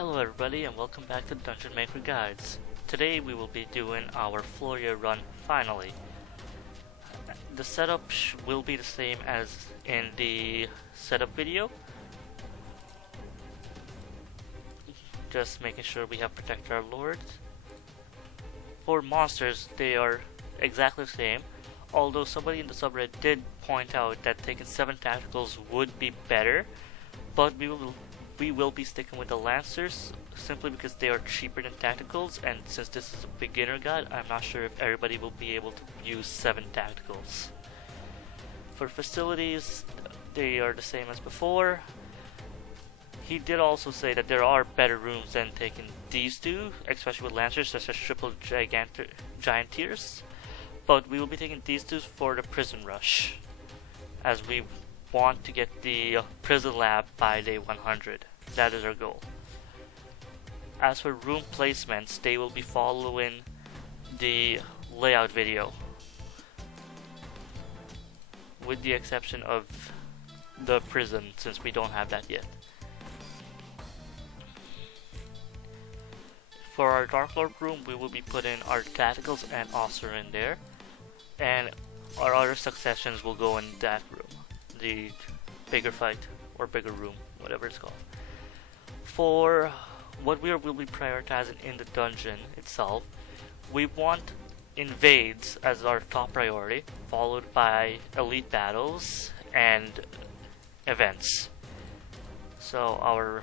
Hello everybody and welcome back to Dungeon Maker Guides. Today we will be doing our Floria run finally. The setup will be the same as in the setup video. Just making sure we have Protect Our Lords. For monsters, they are exactly the same. Although somebody in the subreddit did point out that taking 7 tacticals would be better, but we will be sticking with the Lancers simply because they are cheaper than tacticals, and since this is a beginner guide, I'm not sure if everybody will be able to use 7 tacticals. For facilities, they are the same as before. He did also say that there are better rooms than taking these two, especially with Lancers such as triple Gianteers, but we will be taking these two for the prison rush, as we want to get the prison lab by day 100. That is our goal. As for room placements, they will be following the layout video, with the exception of the prison, since we don't have that yet. For our Dark Lord room, we will be putting our tacticals and officer in there, and our other successions will go in that room, the bigger fight or bigger room, whatever it's called. For what we will be prioritizing in the dungeon itself, we want invades as our top priority, followed by elite battles and events. So our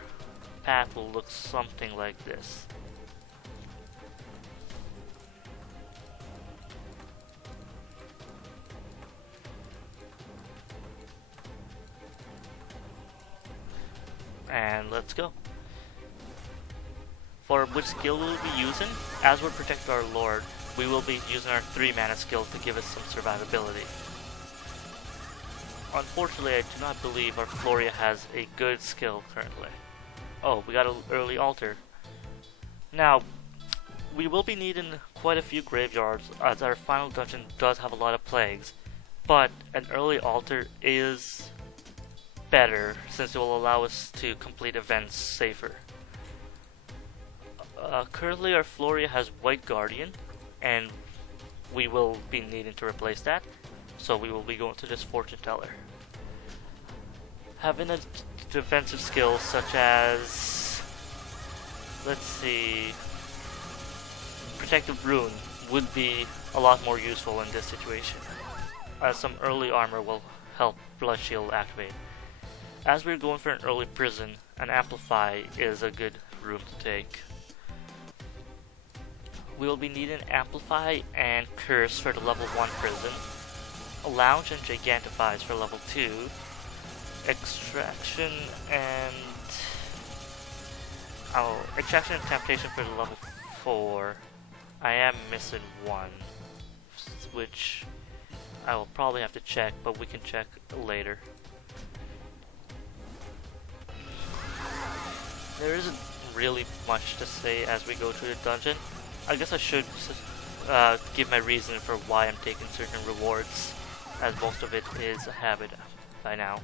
path will look something like this. And let's go. For which skill we will be using, as we protect our Lord, we will be using our 3 mana skill to give us some survivability. Unfortunately, I do not believe our Floria has a good skill currently. Oh, we got an early altar. Now, we will be needing quite a few graveyards, as our final dungeon does have a lot of plagues, but an early altar is better, since it will allow us to complete events safer. Currently our Floria has White Guardian, and we will be needing to replace that, so we will be going to this Fortune Teller. Having a defensive skill such as, let's see, Protective Rune would be a lot more useful in this situation, as some early armor will help Blood Shield activate. As we're going for an early prison, an Amplify is a good room to take. We will be needing Amplify and Curse for the level 1 prison, a Lounge and Gigantifies for level 2, Extraction and Temptation for the level 4. I am missing one, which I will probably have to check, but we can check later. There isn't really much to say as we go through the dungeon. I guess I should give my reason for why I'm taking certain rewards, as most of it is a habit by now.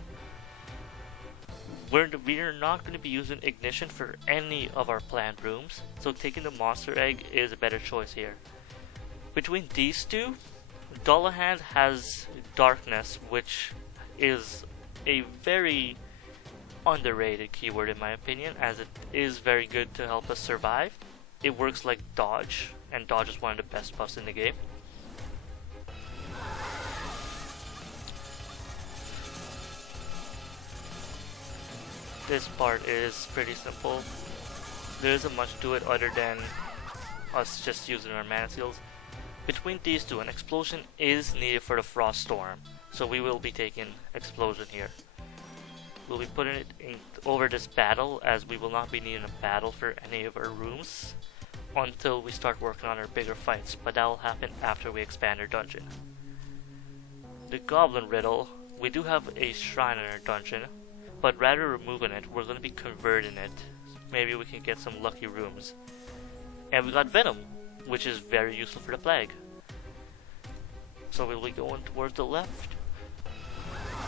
We are not going to be using Ignition for any of our planned rooms, so taking the Monster Egg is a better choice here. Between these two, Dullahan has Darkness, which is a very underrated keyword in my opinion, as it is very good to help us survive. It works like dodge, and dodge is one of the best buffs in the game. This part is pretty simple. There isn't much to it other than us just using our mana skills. Between these two, an explosion is needed for the Frost Storm, so we will be taking explosion here. We'll be putting it over this battle, as we will not be needing a battle for any of our rooms until we start working on our bigger fights, but that will happen after we expand our dungeon. The Goblin Riddle, we do have a shrine in our dungeon, but rather than removing it, we're going to be converting it. Maybe we can get some lucky rooms. And we got Venom, which is very useful for the plague. So we'll be going towards the left.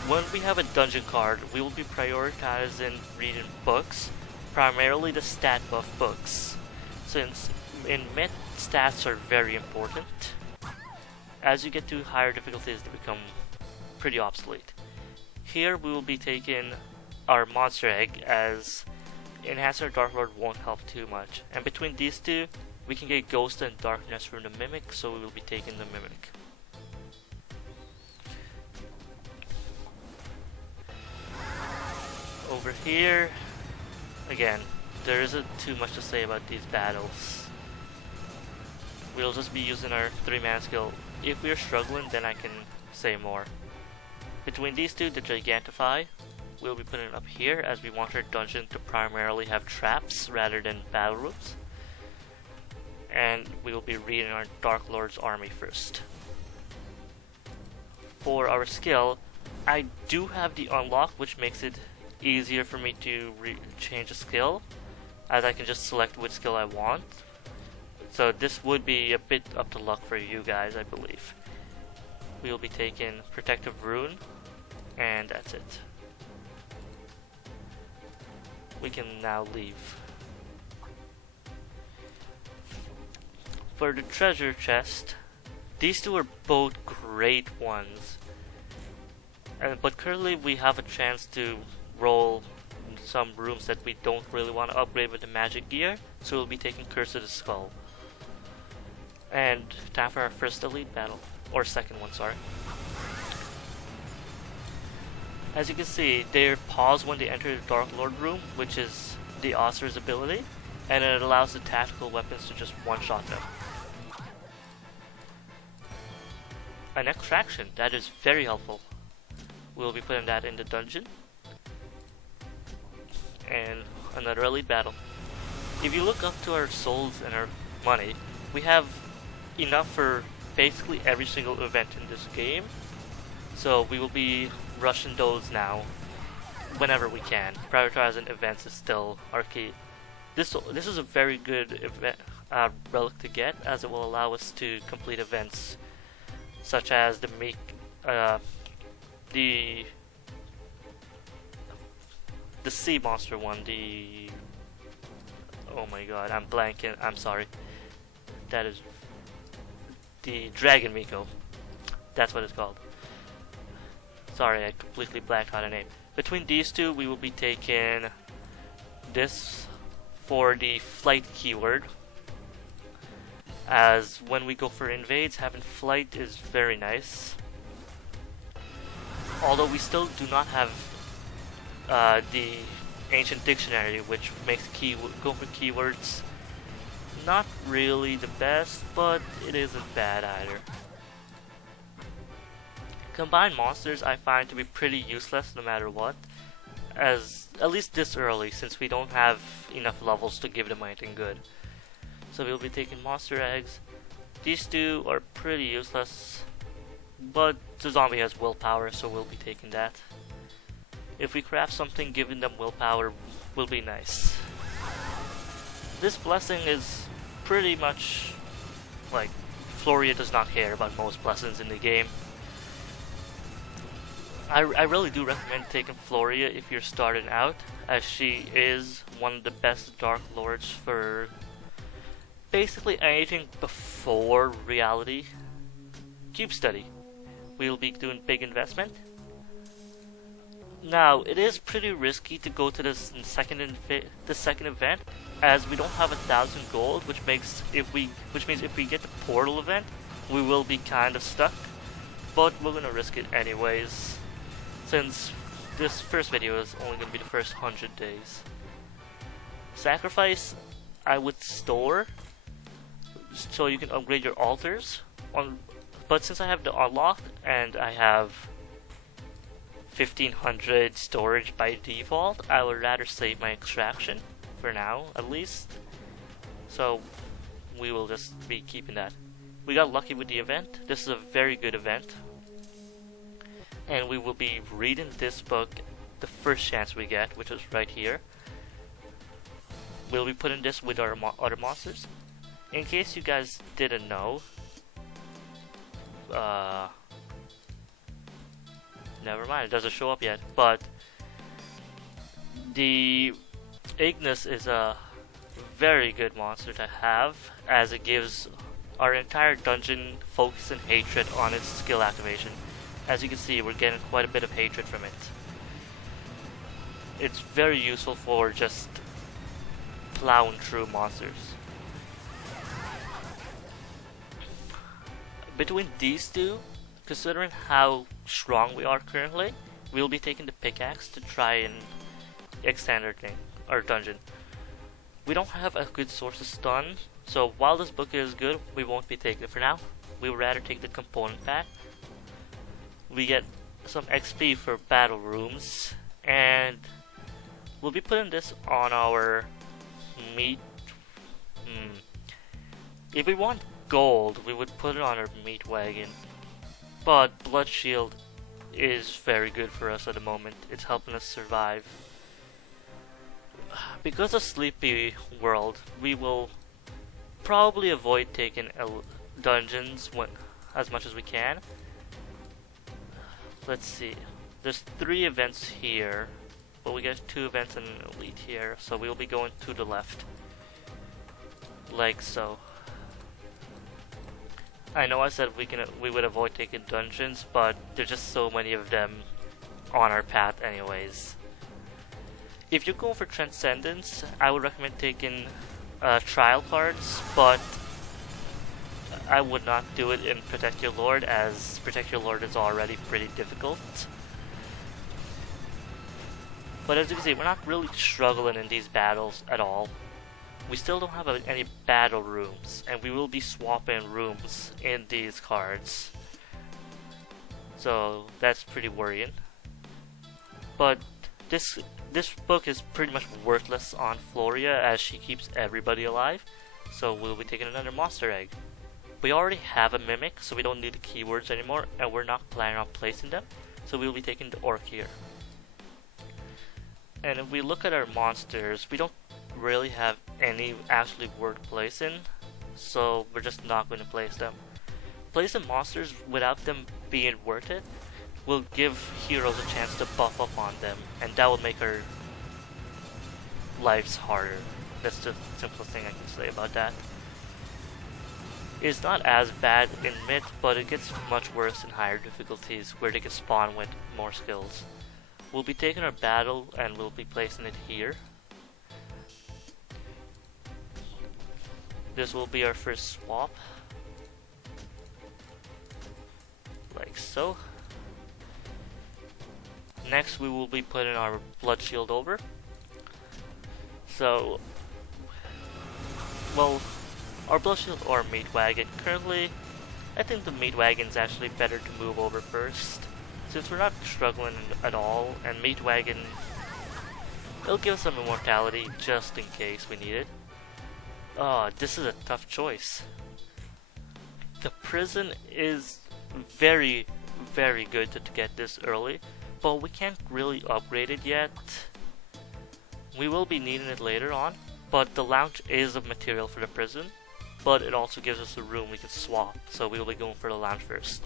When we have a dungeon card, we will be prioritizing reading books, primarily the stat buff books, since in myth stats are very important. As you get to higher difficulties, they become pretty obsolete. Here we will be taking our monster egg, as Enhancer Dark Lord won't help too much, and between these two we can get Ghost and Darkness from the Mimic, so we will be taking the Mimic. Over here, again, there isn't too much to say about these battles. We'll just be using our 3-mana skill. If we're struggling, then I can say more. Between these two, the Gigantify, we'll be putting it up here, as we want our dungeon to primarily have traps rather than battle rooms. And we will be reading our Dark Lord's army first. For our skill, I do have the unlock, which makes it easier for me to change a skill, as I can just select which skill I want. So this would be a bit up to luck for you guys, I believe. We will be taking Protective Rune, and that's it. We can now leave. For the treasure chest, these two are both great ones. But currently we have a chance to roll some rooms that we don't really want to upgrade with the magic gear, so we'll be taking Curse of the Skull. And time for our first elite battle, or second one, sorry. As you can see, they pause when they enter the Dark Lord room, which is the Osir's ability, and it allows the tactical weapons to just one-shot them. An extraction, that is very helpful. We'll be putting that in the dungeon. And another elite battle. If you look up to our souls and our money, we have enough for basically every single event in this game. So we will be rushing those now whenever we can. Prioritizing events is still our key. This is a very good event, relic to get, as it will allow us to complete events such as the sea monster one, oh my god, I'm blanking, I'm sorry. That is the Dragon Miko. That's what it's called. Sorry, I completely blanked on the name. Between these two, we will be taking this for the flight keyword, as when we go for invades, having flight is very nice. Although we still do not have the ancient dictionary, which makes go for keywords not really the best, but it isn't bad either. Combined monsters I find to be pretty useless no matter what, as at least this early, since we don't have enough levels to give them anything good. So we'll be taking monster eggs. These two are pretty useless, but the zombie has willpower, so we'll be taking that. If we craft something giving them willpower will be nice. This blessing is pretty much like Floria does not care about most blessings in the game. I really do recommend taking Floria if you're starting out, as she is one of the best Dark Lords for basically anything before reality. Cube Study. We'll be doing big investment. Now, it is pretty risky to go to this second event, as we don't have 1,000 gold, which means if we get the portal event, we will be kind of stuck. But we're gonna risk it anyways, since this first video is only gonna be the first 100 days. Sacrifice, I would store, so you can upgrade your altars. But since I have the unlock and I have 1500 storage by default, I would rather save my extraction for now, at least. So we will just be keeping that. We got lucky with the event. This is a very good event, and we will be reading this book the first chance we get, which is right here. We'll be putting this with our other monsters. In case you guys didn't know, never mind, it doesn't show up yet, but the Ignis is a very good monster to have, as it gives our entire dungeon focus and hatred on its skill activation. As you can see, we're getting quite a bit of hatred from it. It's very useful for just plowing through monsters. Between these two, considering how strong we are currently, we'll be taking the pickaxe to try and extend our dungeon. We don't have a good source of stun, so while this book is good, we won't be taking it for now. We would rather take the component pack. We get some XP for battle rooms, and we'll be putting this on our meat. If we want gold, we would put it on our meat wagon, but Blood Shield is very good for us at the moment. It's helping us survive. Because of Sleepy World, we will probably avoid taking dungeons as much as we can. Let's see. There's 3 events here, but we get 2 events and an elite here, so we'll be going to the left. Like so. I know I said we would avoid taking dungeons, but there's just so many of them on our path anyways. If you're going for Transcendence, I would recommend taking trial cards, but I would not do it in Protect Your Lord, as Protect Your Lord is already pretty difficult. But as you can see, we're not really struggling in these battles at all. We still don't have any battle rooms, and we will be swapping rooms in these cards. So that's pretty worrying. But this book is pretty much worthless on Floria, as she keeps everybody alive. So we'll be taking another monster egg. We already have a mimic, so we don't need the keywords anymore, and we're not planning on placing them. So we'll be taking the orc here. And if we look at our monsters, we don't really have any actually worth placing, so we're just not going to place them. Placing monsters without them being worth it will give heroes a chance to buff up on them, and that will make our lives harder. That's the simplest thing I can say about that. It's not as bad in Myth, but it gets much worse in higher difficulties, where they can spawn with more skills. We'll be taking our battle and we'll be placing it here. This will be our first swap. Like so. Next we will be putting our Blood Shield over. So, well, our Blood Shield or Meat Wagon. Currently, I think the Meat Wagon is actually better to move over first, since we're not struggling at all, and Meat Wagon, it'll give us some immortality just in case we need it. Oh, this is a tough choice. The prison is very, very good to get this early, but we can't really upgrade it yet. We will be needing it later on, but the lounge is a material for the prison, but it also gives us a room we can swap, so we will be going for the lounge first.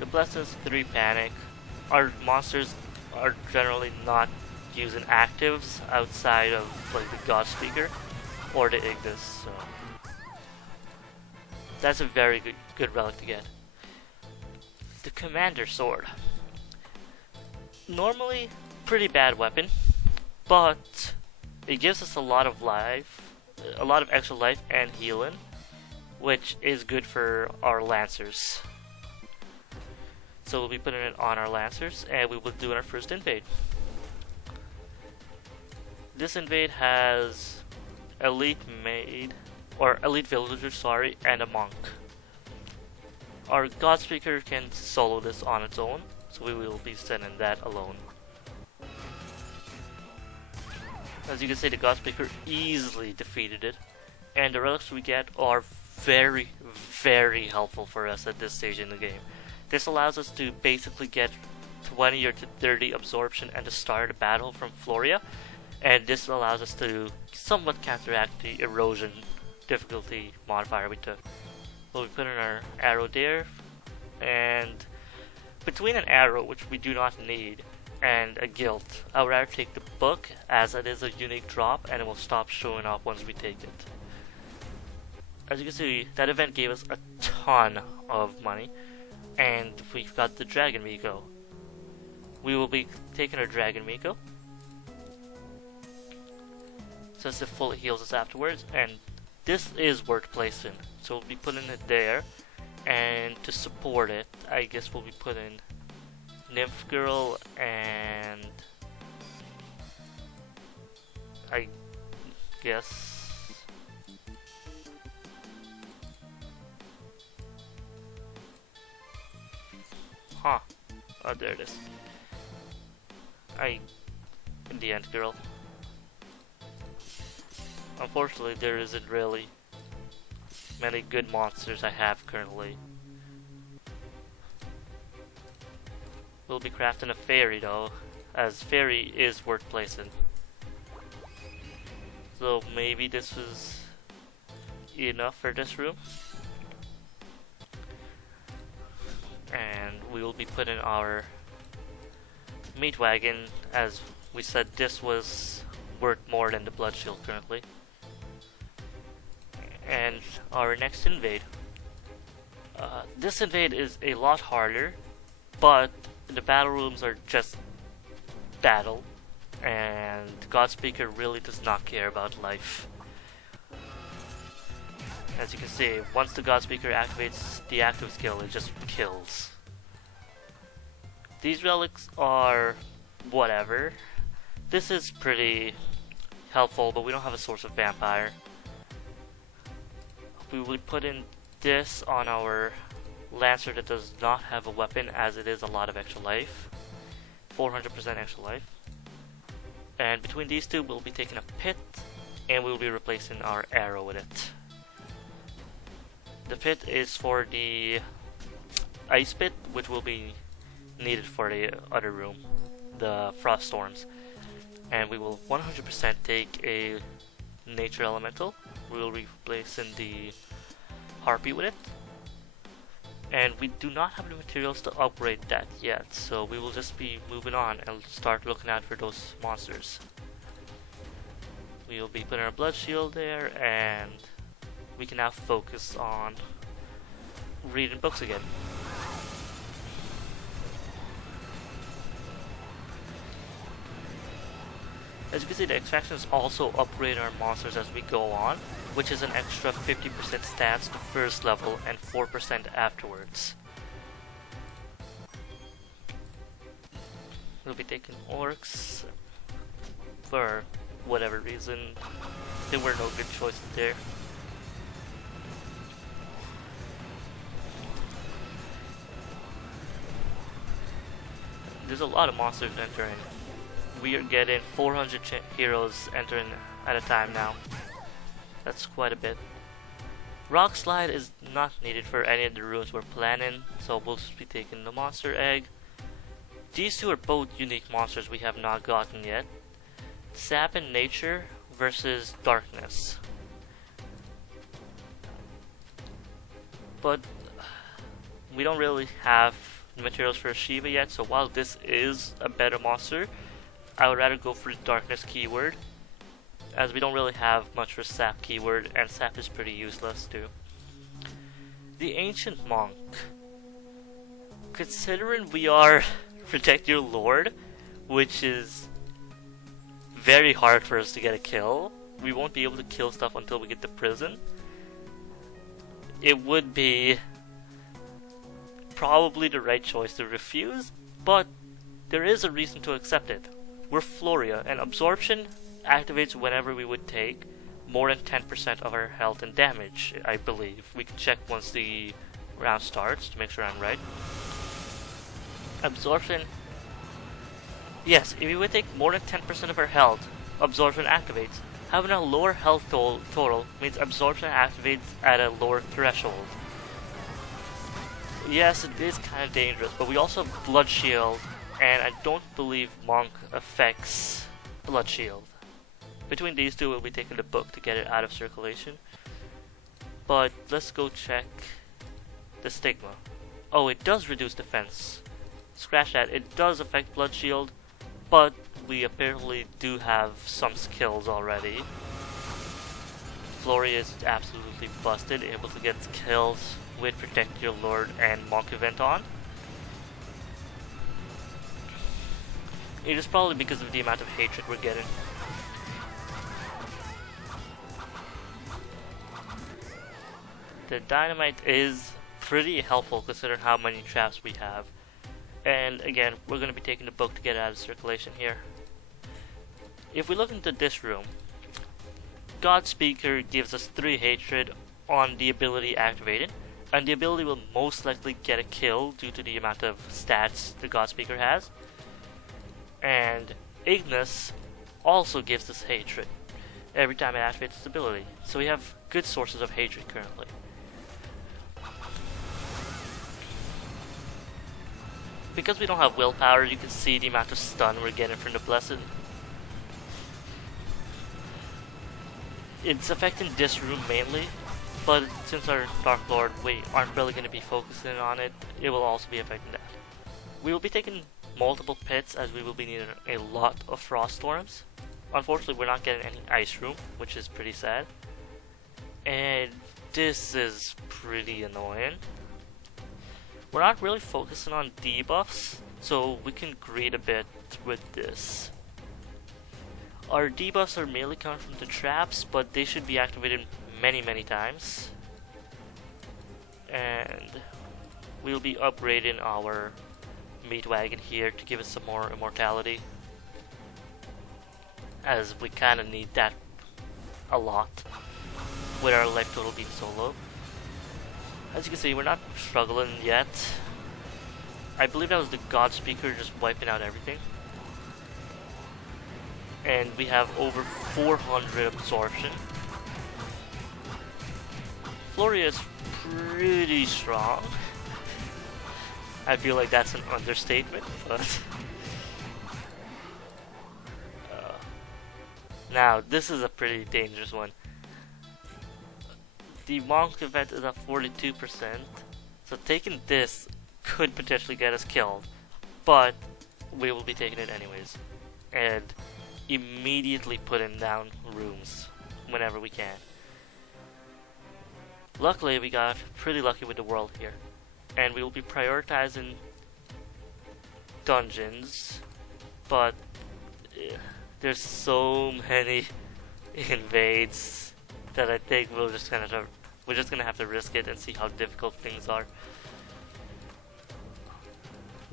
The Blessings 3 Panic. Our monsters are generally not using actives outside of like the God Speaker or the Ignis, so that's a very good relic to get. The Commander Sword. Normally pretty bad weapon, but it gives us a lot of life, a lot of extra life and healing, which is good for our Lancers. So we'll be putting it on our Lancers, and we will do our first invade. This invade has elite villager, sorry, and a monk. Our God Speaker can solo this on its own, so we will be sending that alone. As you can see, the God Speaker easily defeated it, and the relics we get are very, very helpful for us at this stage in the game. This allows us to basically get 20 or 30 absorption at the start of the battle from Floria, and this allows us to somewhat counteract the erosion difficulty modifier we took. We'll be putting our arrow there, and between an arrow, which we do not need, and a guild, I would rather take the book as it is a unique drop and it will stop showing up once we take it. As you can see, that event gave us a ton of money, and we've got the Dragon Miko. We will be taking our Dragon Miko, since it fully heals us afterwards, and this is worth placing, so we'll be putting it there. And to support it, I guess we'll be putting Nymph Girl and I guess oh, there it is. The Ant Girl. Unfortunately, there isn't really many good monsters I have currently. We'll be crafting a fairy though, as fairy is worth placing. So maybe this was enough for this room. And we will be putting our meat wagon, as we said this was worth more than the blood shield currently. And our next invade. This invade is a lot harder, but the battle rooms are just battle, and Godspeaker really does not care about life. As you can see, once the Godspeaker activates the active skill, it just kills. These relics are whatever. This is pretty helpful, but we don't have a source of vampire. We would put in this on our Lancer that does not have a weapon, as it is a lot of extra life. 400% extra life. And between these two, we'll be taking a pit, and we'll be replacing our arrow with it. The pit is for the ice pit, which will be needed for the other room, the frost storms. And we will 100% take a nature elemental. We will replace in the harpy with it. And we do not have the materials to upgrade that yet, so we will just be moving on and start looking out for those monsters. We will be putting our blood shield there, and we can now focus on reading books again. As you can see, the extractions also upgrade our monsters as we go on, which is an extra 50% stats to first level and 4% afterwards. We'll be taking orcs for whatever reason. There were no good choices there. There's a lot of monsters entering. We are getting 400 heroes entering at a time now. That's quite a bit. Rock Slide is not needed for any of the rooms we're planning, so we'll just be taking the monster egg. These two are both unique monsters we have not gotten yet. Sap and Nature versus Darkness. But we don't really have the materials for Shiva yet, so while this is a better monster, I would rather go for the Darkness keyword, as we don't really have much for Sap keyword, and Sap is pretty useless too. The Ancient Monk. Considering we are Protect Your Lord, which is very hard for us to get a kill, we won't be able to kill stuff until we get to prison. It would be probably the right choice to refuse, but there is a reason to accept it. We're Floria, and Absorption activates whenever we would take more than 10% of our health and damage, I believe. We can check once the round starts to make sure I'm right. Absorption, yes, if we would take more than 10% of our health, Absorption activates. Having a lower health total means Absorption activates at a lower threshold. Yes, it is kind of dangerous, but we also have Blood Shield, and I don't believe Monk affects Blood Shield. Between these two, we'll be taking the book to get it out of circulation. But let's go check the Stigma. Oh, it does reduce defense. Scratch that. It does affect blood shield, but we apparently do have some skills already. Floria is absolutely busted, able to get kills with Protect Your Lord and Monk Event on. It is probably because of the amount of hatred we're getting. The dynamite is pretty helpful considering how many traps we have. And again, we're going to be taking the book to get it out of circulation here. If we look into this room, God Speaker gives us 3 hatred on the ability activated, and the ability will most likely get a kill due to the amount of stats the God Speaker has. And Ignis also gives us hatred every time it activates its ability, so we have good sources of hatred currently. Because we don't have willpower, you can see the amount of stun we're getting from the Blessed. It's affecting this room mainly, but since our Dark Lord, we aren't really going to be focusing on it, it will also be affecting that. We will be taking multiple pits as we will be needing a lot of Frost Storms. Unfortunately, we're not getting any Ice Room, which is pretty sad. And this is pretty annoying. We're not really focusing on debuffs, so we can greed a bit with this. Our debuffs are mainly coming from the traps, but they should be activated many times. And we'll be upgrading our meat wagon here to give us some more immortality, as we kind of need that a lot with our life total being so low. As you can see, we're not struggling yet. I believe that was the God Speaker just wiping out everything. And we have over 400 absorption. Floria is pretty strong. I feel like that's an understatement, but now this is a pretty dangerous one. The Monk event is at 42%, so taking this could potentially get us killed, but we will be taking it anyways, and immediately putting down rooms whenever we can. Luckily, we got pretty lucky with the world here, and we will be prioritizing dungeons, but there's so many invades that I think we're just gonna have to risk it and see how difficult things are.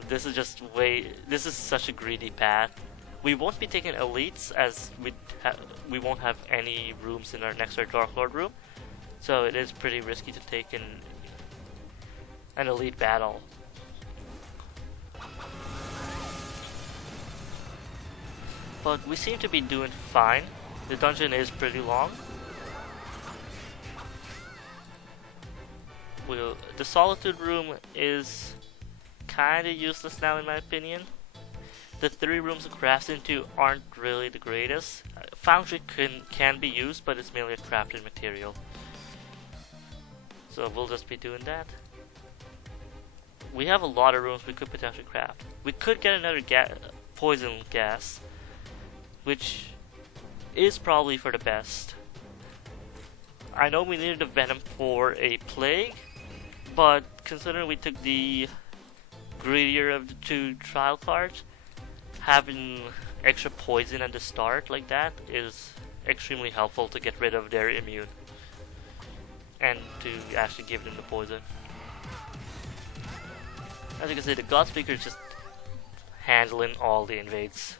This is such a greedy path. We won't be taking elites as we won't have any rooms in our next Dark Lord room, so it is pretty risky to take an elite battle. But we seem to be doing fine. The dungeon is pretty long. The Solitude room is kinda useless now in my opinion. The 3 rooms it crafts into aren't really the greatest. Foundry can be used, but it's mainly a crafted material. So we'll just be doing that. We have a lot of rooms we could potentially craft. We could get another poison gas, which is probably for the best. I know we needed a venom for a plague, but considering we took the greedier of the 2 trial cards, having extra poison at the start like that is extremely helpful to get rid of their immune and to actually give them the poison. As you can see, the God Speaker is just handling all the invades.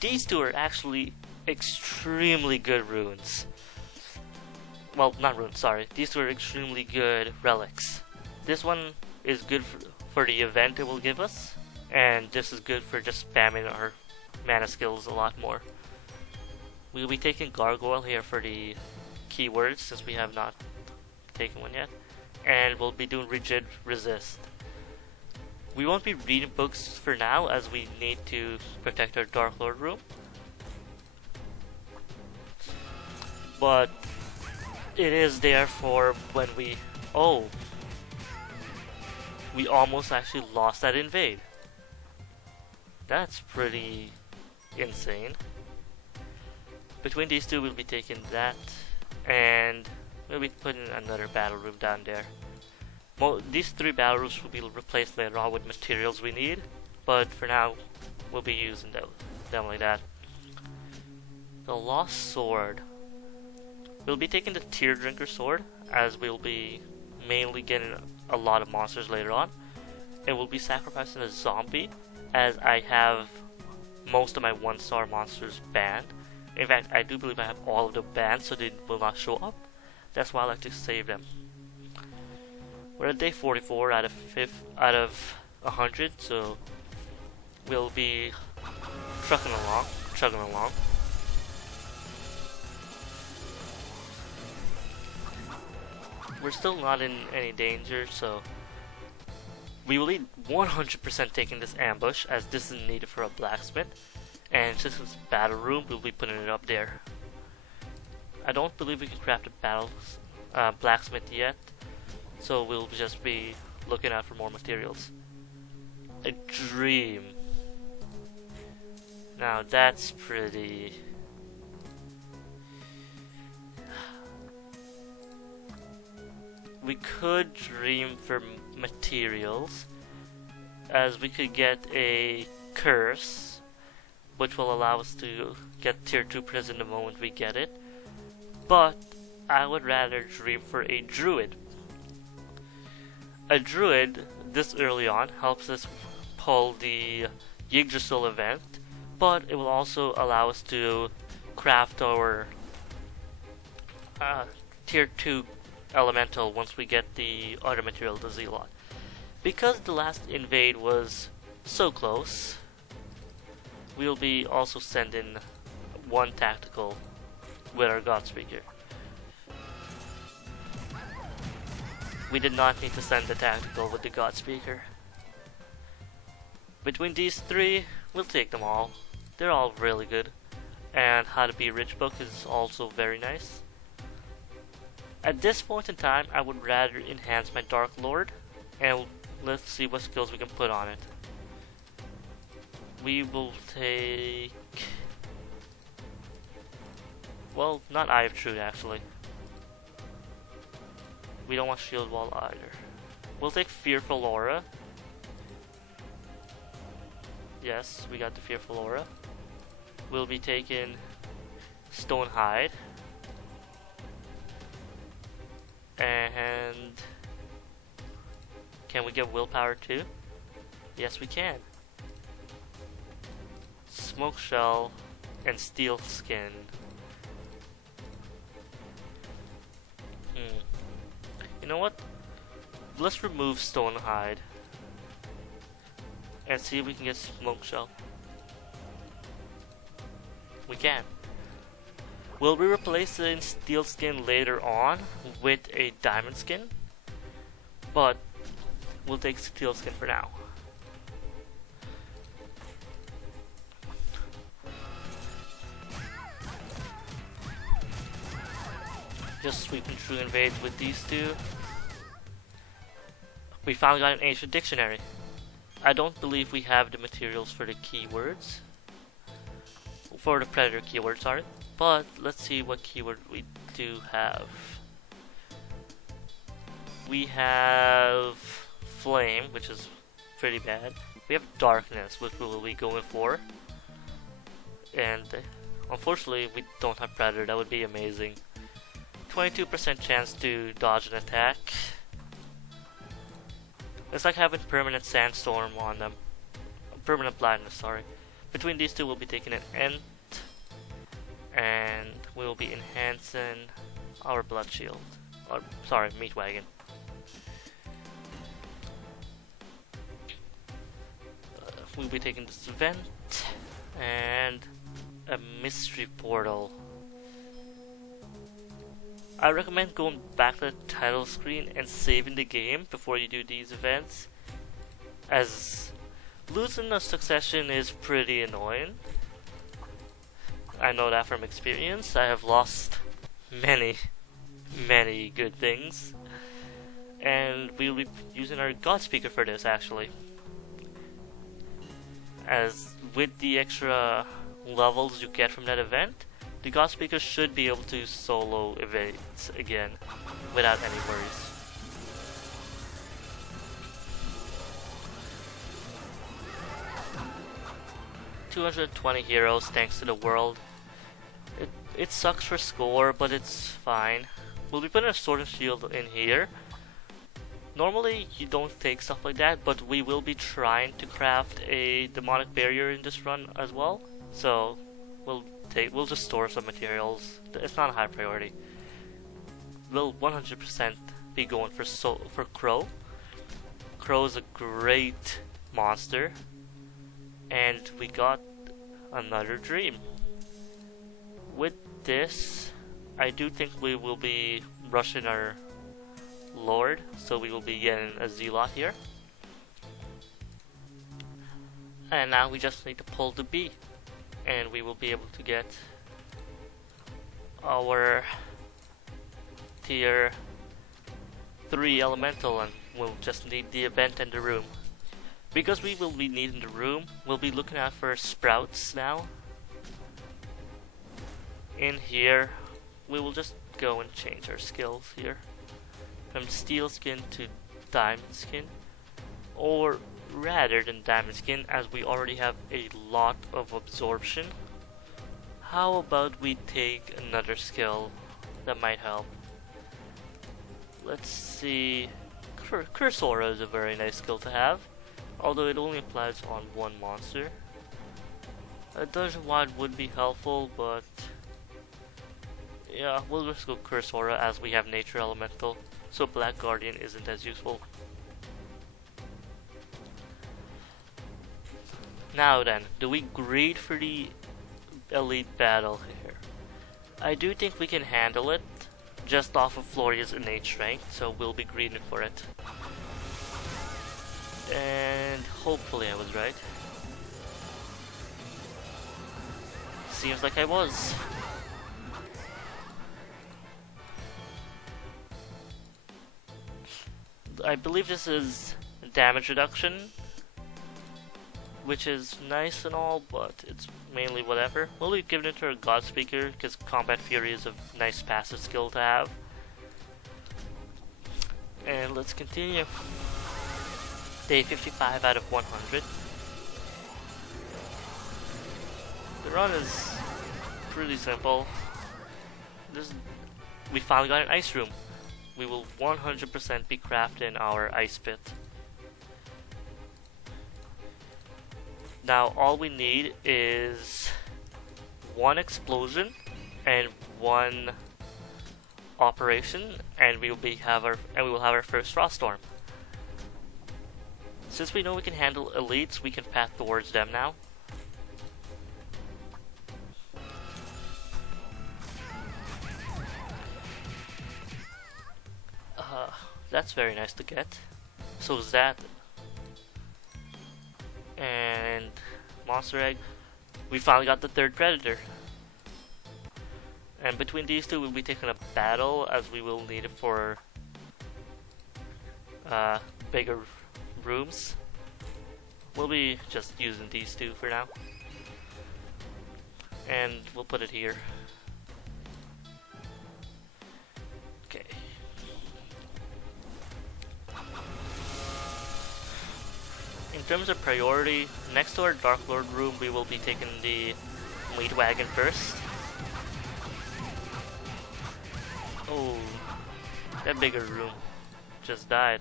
These 2 are actually extremely good runes. Well, not runes, sorry. These 2 are extremely good relics. This one is good for the event it will give us, and this is good for just spamming our mana skills a lot more. We'll be taking Gargoyle here for the keywords since we have not taken one yet, and we'll be doing Rigid Resist. We won't be reading books for now as we need to protect our Dark Lord room, but it is there for when we... Oh! we almost actually lost that invade. That's pretty insane. Between these two, we'll be taking that, and we'll be putting another battle room down there. These 3 battle rooms will be replaced later on with materials we need, but for now, we'll be using them like that. The Lost Sword. We'll be taking the Tear Drinker Sword, as we'll be mainly getting a lot of monsters later on. And we'll be sacrificing a zombie, as I have most of my 1-star monsters banned. In fact, I do believe I have all of them banned, so they will not show up. That's why I like to save them. We're at day 44 out of 100, so we'll be chugging along. We're still not in any danger, so we will be 100% taking this ambush, as this is needed for a blacksmith. And since it's a battle room, we'll be putting it up there. I don't believe we can craft a blacksmith yet, so we'll just be looking out for more materials. A dream. Now that's pretty... We could dream for materials, as we could get a curse, which will allow us to get tier 2 prison the moment we get it. But I would rather dream for a druid. A druid, this early on, helps us pull the Yggdrasil event, but it will also allow us to craft our tier 2 elemental once we get the other material, the Zealot. Because the last invade was so close, we'll be also sending 1 tactical with our God Speaker. We did not need to send the tactical with the God Speaker. Between these 3, we'll take them all. They're all really good. And How to Be Rich book is also very nice. At this point in time, I would rather enhance my Dark Lord, and let's see what skills we can put on it. We will take... well, not Eye of Truth actually. We don't want Shield Wall either. We'll take Fearful Aura. Yes, we got the Fearful Aura. We'll be taking Stone Hide. And can we get Willpower too? Yes, we can. Smoke Shell and Steel Skin. You know what? Let's remove Stone Hide and see if we can get Smoke Shell. We can. Will we replace the Steel Skin later on with a Diamond Skin? But we'll take Steel Skin for now. Just sweeping through invades with these 2. We finally got an ancient dictionary. I don't believe we have the materials for the keywords. For the predator keyword, sorry. But let's see what keyword we do have. We have Flame, which is pretty bad. We have Darkness, which we will be going for. And unfortunately, we don't have Predator. That would be amazing. 22% chance to dodge an attack. It's like having permanent sandstorm on them. Permanent blindness, sorry. Between these 2, we'll be taking an Ent, and we will be enhancing our blood shield. Or, sorry, meat wagon. We'll be taking this vent and a mystery portal. I recommend going back to the title screen and saving the game before you do these events, as losing a succession is pretty annoying. I know that from experience. I have lost many good things, and we'll be using our God Speaker for this actually. As with the extra levels you get from that event, the God Speaker should be able to solo events again without any worries. $220 heroes thanks to the world. It sucks for score, but it's fine. We'll be putting a sword and shield in here. Normally you don't take stuff like that, but we will be trying to craft a demonic barrier in this run as well. So we'll just store some materials. It's not a high priority. We'll 100% be going for Crow. Crow is a great monster, and we got another dream. With this, I do think we will be rushing our Lord, so we will be getting a Zealot here. And now we just need to pull the B, and we will be able to get our tier 3 elemental, and we'll just need the event and the room. Because we will be needing the room, we'll be looking out for sprouts now. In here, we will just go and change our skills here. From steel skin to diamond skin, or rather than diamond skin, as we already have a lot of absorption. How about we take another skill that might help? Let's see. Cursora is a very nice skill to have, although it only applies on one monster. A Dungeon Wide would be helpful, but yeah, we'll just go Cursora as we have Nature Elemental, so Black Guardian isn't as useful. Now then, do we greed for the elite battle here? I do think we can handle it, just off of Floria's innate strength, so we'll be greeding for it. And hopefully I was right. Seems like I was. I believe this is damage reduction, which is nice and all, but it's mainly whatever. We'll be giving it to our God Speaker because Combat Fury is a nice passive skill to have. And let's continue. Day 55 out of 100. The run is pretty simple. We finally got an ice room. We will 100% be crafting our ice pit. Now all we need is one explosion and one operation, and we will have our first frost storm. Since we know we can handle elites, we can path towards them now. That's very nice to get. So is that. And Monster Egg. We finally got the third Predator. And between these two, we'll be taking a battle, as we will need it for bigger rooms. We'll be just using these two for now. And we'll put it here. Okay. In terms of priority, next to our Dark Lord room, we will be taking the Meat Wagon first. Oh, that bigger room just died.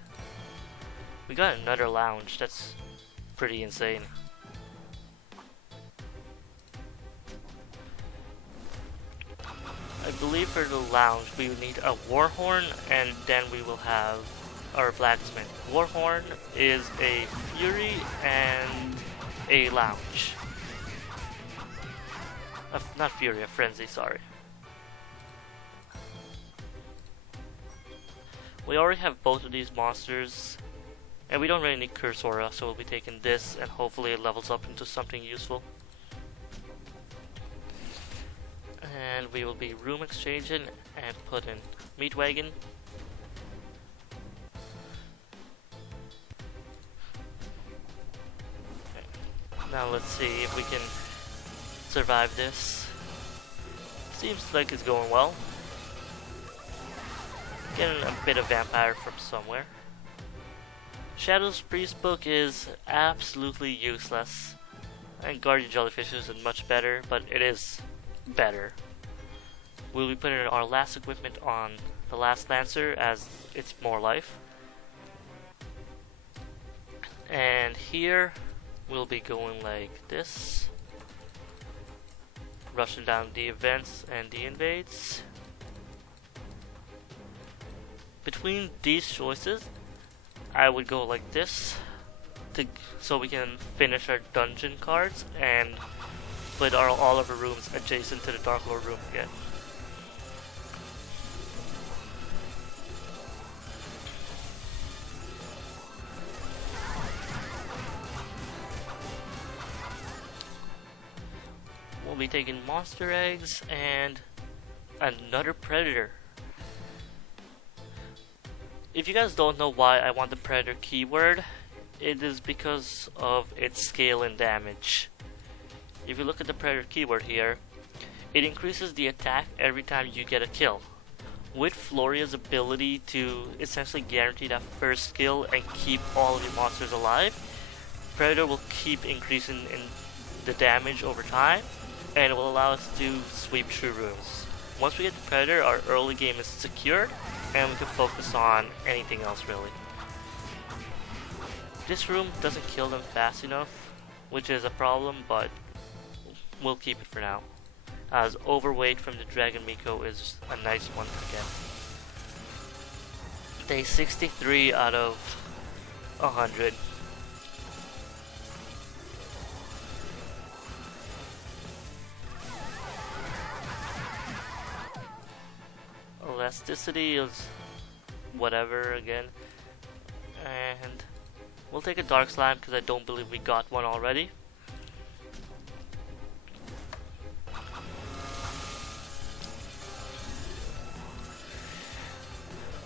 We got another lounge, that's pretty insane. I believe for the lounge we will need a Warhorn, and then we will have our blacksmith. Warhorn is a Fury and a lounge. Not Fury, a Frenzy, sorry. We already have both of these monsters, and we don't really need Cursora, so we'll be taking this, and hopefully it levels up into something useful. And we will be room exchanging and putting Meat Wagon. Now let's see if we can survive this. Seems like it's going well. Getting a bit of vampire from somewhere. Shadow's Priest book is absolutely useless. And Guardian Jellyfish isn't much better, but it is better. We'll be putting our last equipment on the last Lancer as it's more life. And here we'll be going like this. Rushing down the events and the invades. Between these choices, I would go like this so we can finish our dungeon cards and put all of our rooms adjacent to the Dark Lord room again. We'll be taking monster eggs and another predator. If you guys don't know why I want the predator keyword, it is because of its scale and damage. If you look at the predator keyword here, it increases the attack every time you get a kill. With Floria's ability to essentially guarantee that first skill and keep all of your monsters alive, Predator will keep increasing in the damage over time, and it will allow us to sweep through rooms. Once we get the Predator, our early game is secured, and we can focus on anything else really. This room doesn't kill them fast enough, which is a problem, but we'll keep it for now, as overweight from the Dragon Miko is a nice one to get. Day 63 out of 100. Elasticity is whatever again, and we'll take a Dark Slime because I don't believe we got one already.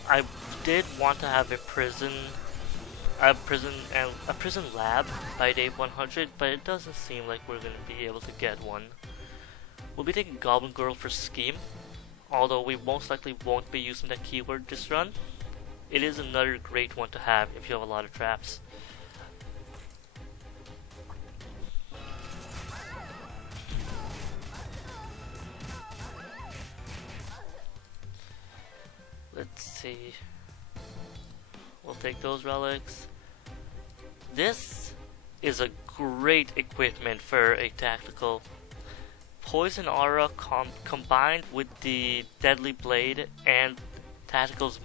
I did want to have a prison lab by day 100, but it doesn't seem like we're going to be able to get one. We'll be taking Goblin Girl for Scheme, although we most likely won't be using that keyword this run. It is another great one to have if you have a lot of traps. Let's see. We'll take those relics. This is a great equipment for a tactical. Poison Aura combined with the Deadly Blade and Tactical's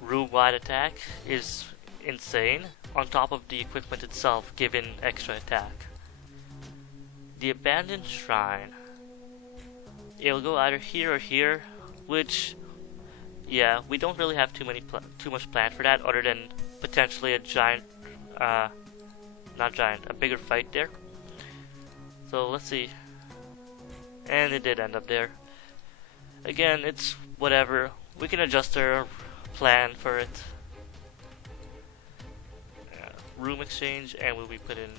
room-wide attack is insane, on top of the equipment itself giving extra attack. The Abandoned Shrine. It'll go either here or here, which, yeah, we don't really have too much planned for that, other than potentially a giant, not giant, a bigger fight there. So let's see. And it did end up there. Again, it's whatever. We can adjust our plan for it. Room exchange, and we'll be putting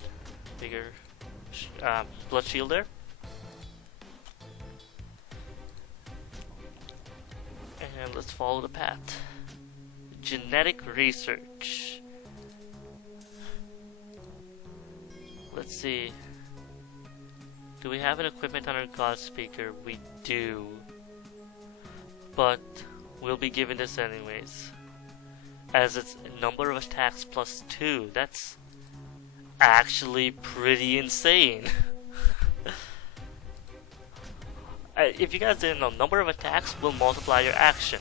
bigger blood shield there. And let's follow the path. Genetic research. Let's see. Do we have an equipment on our God Speaker? We do. But we'll be given this anyways. As it's number of attacks plus 2. That's actually pretty insane. If you guys didn't know, number of attacks will multiply your action.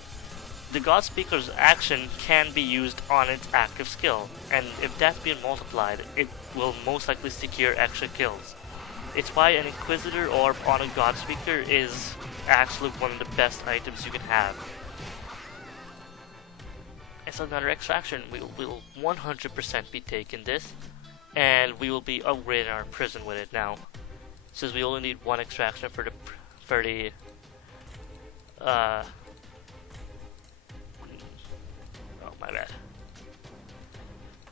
The God Speaker's action can be used on its active skill, and if that's being multiplied, it will most likely secure extra kills. It's why an Inquisitor Orb on a God Speaker is actually one of the best items you can have. It's another extraction. We will 100% be taking this, and we will be upgrading our prison with it now, since we only need one extraction for the oh my bad.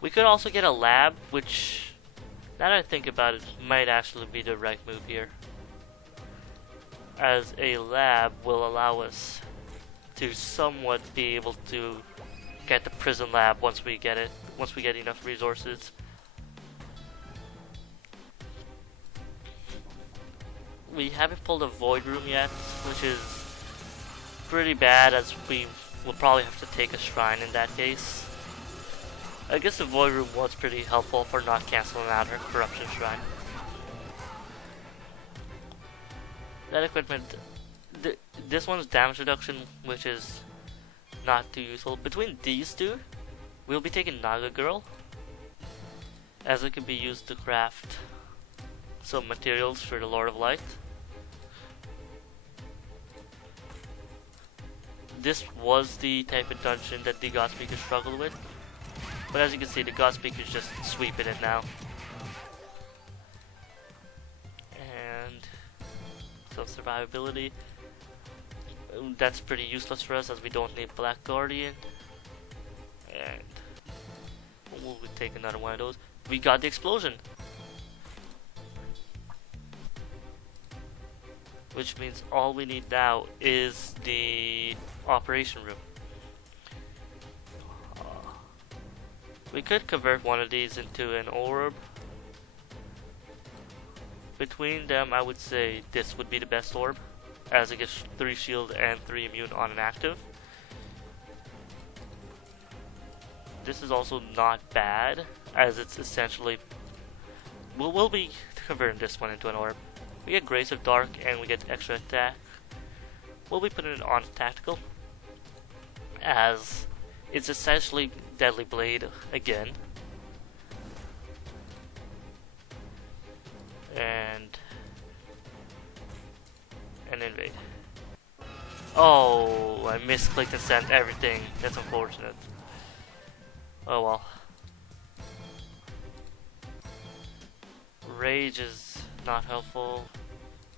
We could also get a lab, which Now that I think about it, might actually be the right move here, as a lab will allow us to somewhat be able to get the prison lab once we get enough resources. We haven't pulled a void room yet, which is pretty bad, as we will probably have to take a shrine in that case. I guess the void room was pretty helpful for not canceling out our corruption shrine. That equipment, this one's damage reduction, which is not too useful. Between these two, we'll be taking Naga Girl, as it can be used to craft some materials for the Lord of Light. This was the type of dungeon that the God Speaker struggled with, but as you can see, the God Speaker's just sweeping it now. And some survivability. That's pretty useless for us, as we don't need Black Guardian. And we'll take another one of those. We got the explosion, which means all we need now is the operation room. We could convert one of these into an orb. Between them, I would say this would be the best orb, as it gets 3 shield and 3 immune on an active. This is also not bad, as it's essentially... We'll be converting this one into an orb. We get Grace of Dark and we get extra attack. We'll be putting it on tactical, as it's essentially Deadly Blade again. And invade. Oh, I misclicked and sent everything. That's unfortunate. Oh well. Rage is not helpful.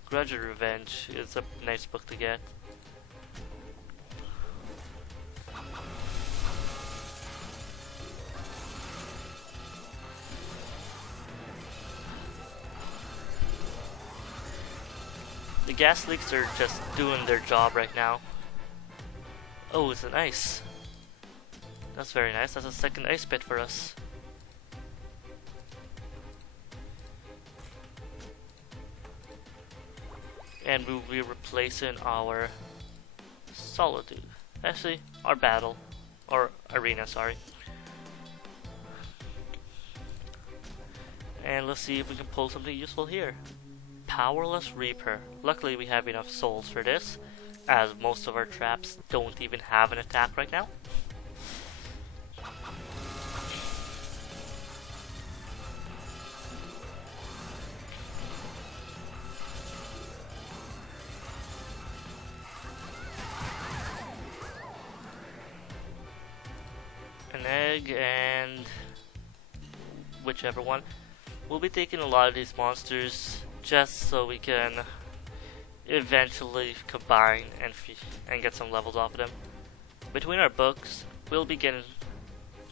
Grudge and Revenge is a nice book to get. The gas leaks are just doing their job right now. Oh, it's an ice. That's very nice. That's a second ice pit for us. And we'll be replacing our Solitude. Actually, our battle. Or arena, sorry. And let's see if we can pull something useful here. Powerless Reaper. Luckily we have enough souls for this, as most of our traps don't even have an attack right now. An egg and whichever one. We'll be taking a lot of these monsters just so we can eventually combine and get some levels off of them. Between our books, we'll be getting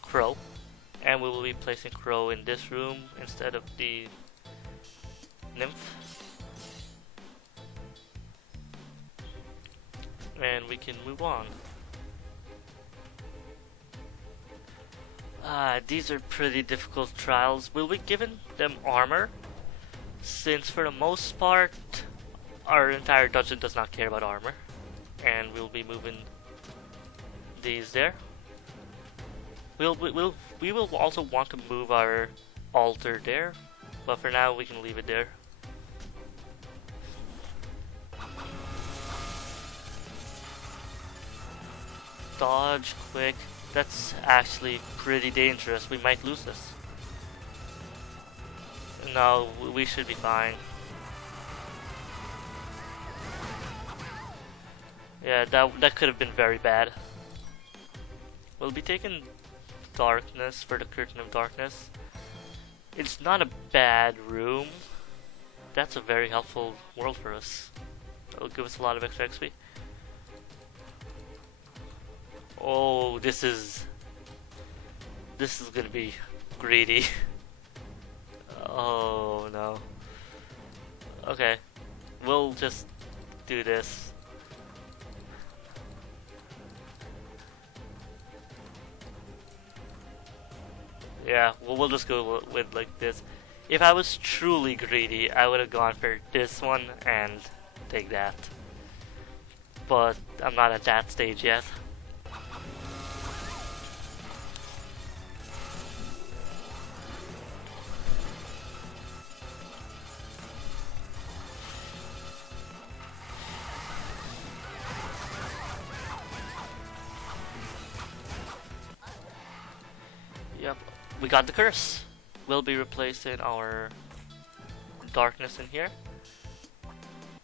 Crow, and we will be placing Crow in this room instead of the Nymph. And we can move on. These are pretty difficult trials. We'll be giving them armor, since for the most part our entire dungeon does not care about armor, and we'll be moving these there. We will also want to move our altar there, but for now we can leave it there. Dodge quick. That's actually pretty dangerous. We might lose this. No, we should be fine. Yeah, that could have been very bad. We'll be taking Darkness for the Curtain of Darkness. It's not a bad room. That's a very helpful world for us. It'll give us a lot of extra XP. Oh, this is gonna be greedy. Oh. Okay, we'll just do this. Yeah, well, we'll just go with like this. If I was truly greedy, I would have gone for this one and take that. But I'm not at that stage yet. Yep, we got the curse. We'll be replacing our darkness in here,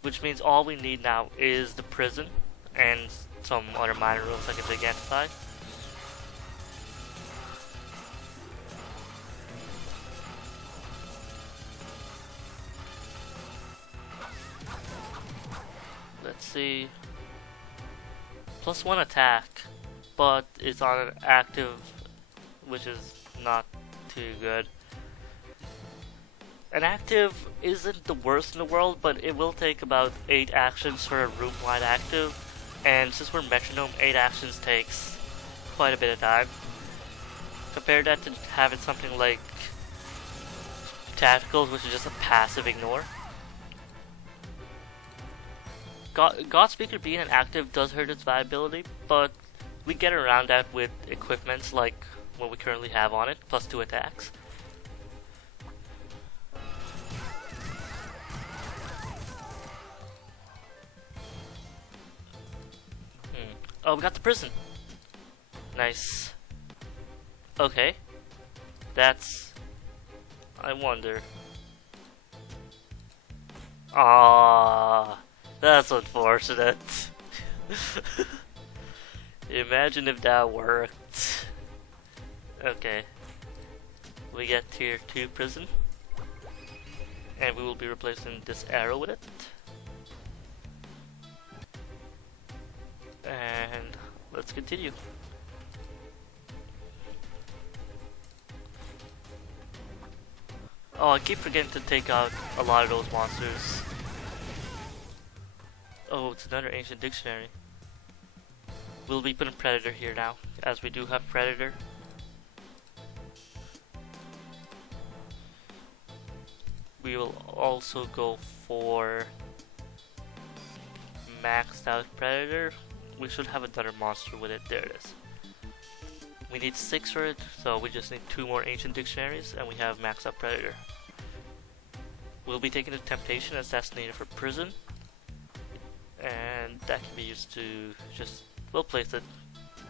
which means all we need now is the prison and some other minor rules like a gigantify. Let's see. +1 attack, but it's on an active, which is not too good. An active isn't the worst in the world, but it will take about 8 actions for a room-wide active, and since we're metronome, 8 actions takes quite a bit of time. Compare that to having something like tacticals, which is just a passive ignore. Godspeaker being an active does hurt its viability, but we get around that with equipments like what we currently have on it, +2 attacks. Oh, we got the prison. Nice. Okay. That's... I wonder. Ah, that's unfortunate. Imagine if that worked. Okay. We get tier 2 prison. And we will be replacing this arrow with it. And let's continue. Oh, I keep forgetting to take out a lot of those monsters. Oh, it's another ancient dictionary. We'll be putting Predator here now, as we do have Predator. We will also go for maxed out Predator. We should have another monster with it. There it is. We need 6 for it, so we just need 2 more ancient dictionaries, and we have maxed out Predator. We'll be taking the Temptation as that's needed for prison, and that can be used to just, we'll place it.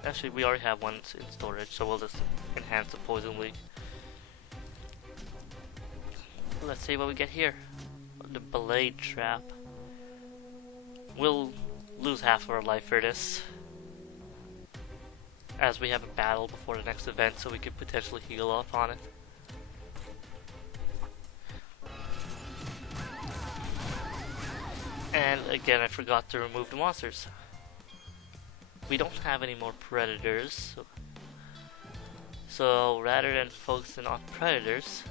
Actually, we already have one in storage, so we'll just enhance the Poison Leak. Let's see what we get here. The Blade Trap. We'll lose half of our life for this, as we have a battle before the next event, so we could potentially heal off on it. And again, I forgot to remove the monsters. We don't have any more predators, so rather than focusing on predators,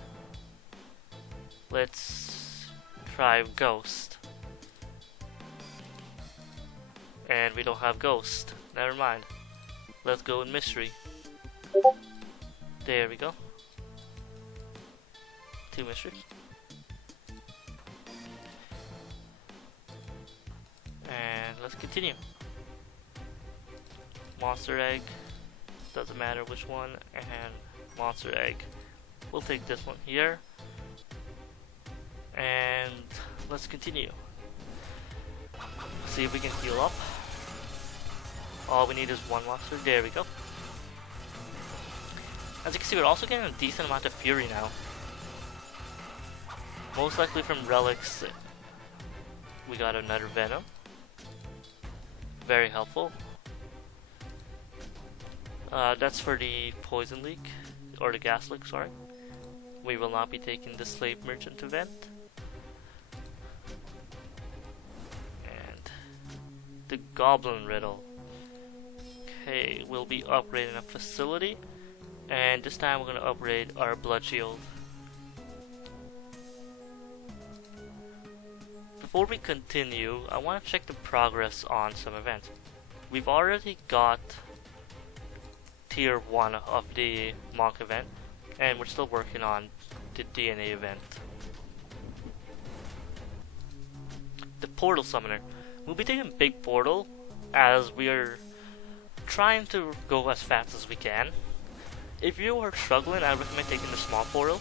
let's try Ghost. And we don't have Ghost. Never mind. Let's go with Mystery. There we go. 2 Mystery. And let's continue. Monster Egg. Doesn't matter which one. And Monster Egg. We'll take this one here. And let's continue. See if we can heal up. All we need is 1 monster. There we go. As you can see, we're also getting a decent amount of fury now. Most likely from relics. We got another Venom. Very helpful. That's for the Poison Leak. Or the Gas Leak, sorry. We will not be taking the Slave Merchant event. And the Goblin Riddle. Okay, we'll be upgrading a facility, and this time we're going to upgrade our Blood Shield. before we continue, I want to check the progress on some events. We've already got tier 1 of the monk event, and we're still working on the DNA event. The portal summoner. We'll be taking big portal as we are trying to go as fast as we can. If you are struggling, I recommend taking the small portal.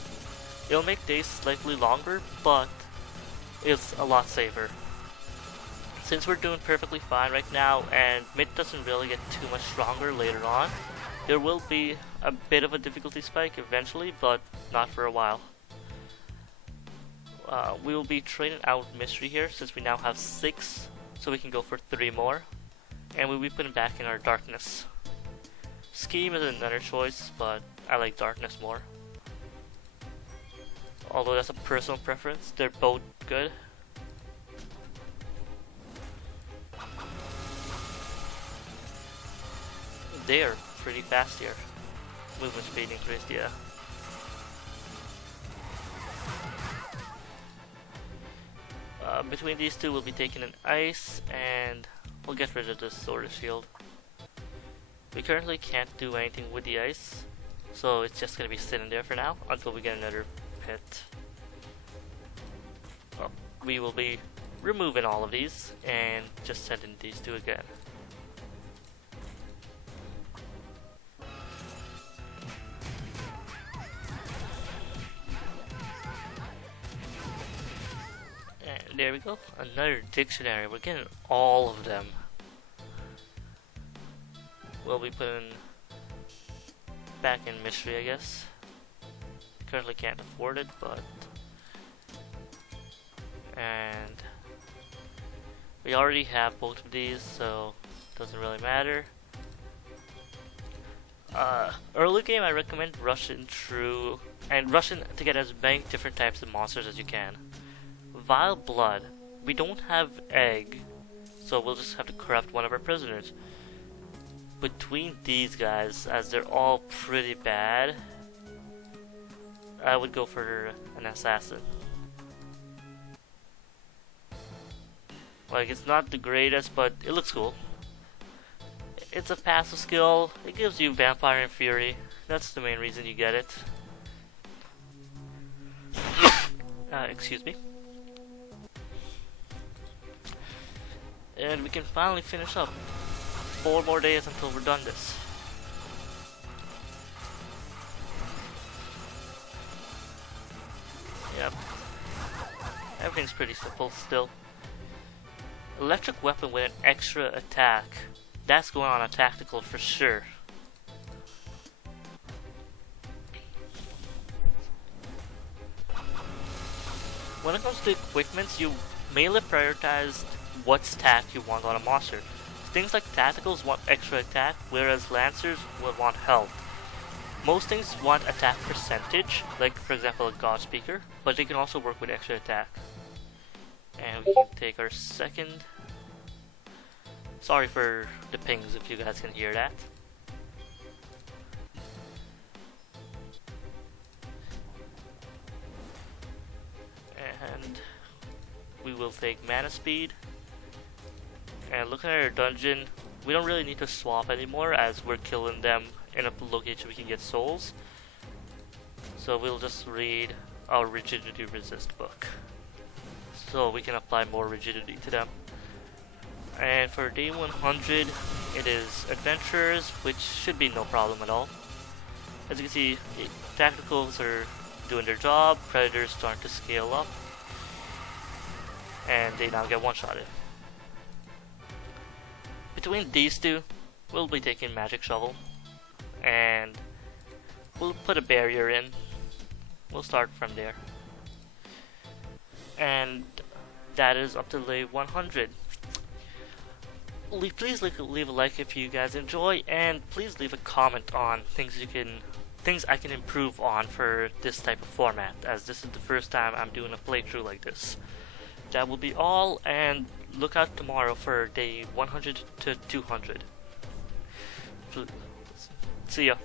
It'll make days slightly longer, but it's a lot safer. Since we're doing perfectly fine right now and mid doesn't really get too much stronger later on, there will be a bit of a difficulty spike eventually, but not for a while. We will be trading out mystery here since we now have 6, so we can go for 3 more, and we'll be putting back in our darkness. Scheme is another choice, but I like darkness more. Although that's a personal preference, they're both good. They are pretty fast here. Movement speed increased, yeah. Between these two, we'll be taking an ice, and we'll get rid of the sword shield. We currently can't do anything with the ice, so it's just gonna be sitting there for now until we get another pit. Well, we will be removing all of these and just sending these two again. And there we go, another dictionary. We're getting all of them. We'll be putting back in mystery, I guess. Currently can't afford it, but... And... we already have both of these, so it doesn't really matter. Early game, I recommend rushing through and rushing to get as many different types of monsters as you can. Vile blood. We don't have egg, so we'll just have to corrupt one of our prisoners. Between these guys, as they're all pretty bad, I would go for an assassin. Like, it's not the greatest, but it looks cool. It's a passive skill. It gives you Vampire and Fury. That's the main reason you get it. Excuse me. And we can finally finish up. 4 more days until we're done this. Yep. Everything's pretty simple still. Electric weapon with an extra attack. That's going on a tactical for sure. When it comes to equipments, you mainly prioritize what stat you want on a monster. Things like tacticals want extra attack, whereas lancers will want health. Most things want attack percentage, like for example a God Speaker, but they can also work with extra attack. And we can take our second. Sorry for the pings if you guys can hear that. And we will take mana speed. And looking at our dungeon, we don't really need to swap anymore as we're killing them in a location we can get souls. So we'll just read our rigidity resist book, so we can apply more rigidity to them. And for day 100, it is adventurers, which should be no problem at all. As you can see, tacticals are doing their job, predators starting to scale up, and they now get one-shotted. Between these two, we'll be taking Magic Shovel, and we'll put a barrier in. We'll start from there. And that is up to day 100. Please leave a like if you guys enjoy, and please leave a comment on things I can improve on for this type of format, as this is the first time I'm doing a playthrough like this. That will be all, and look out tomorrow for day 100 to 200. See ya.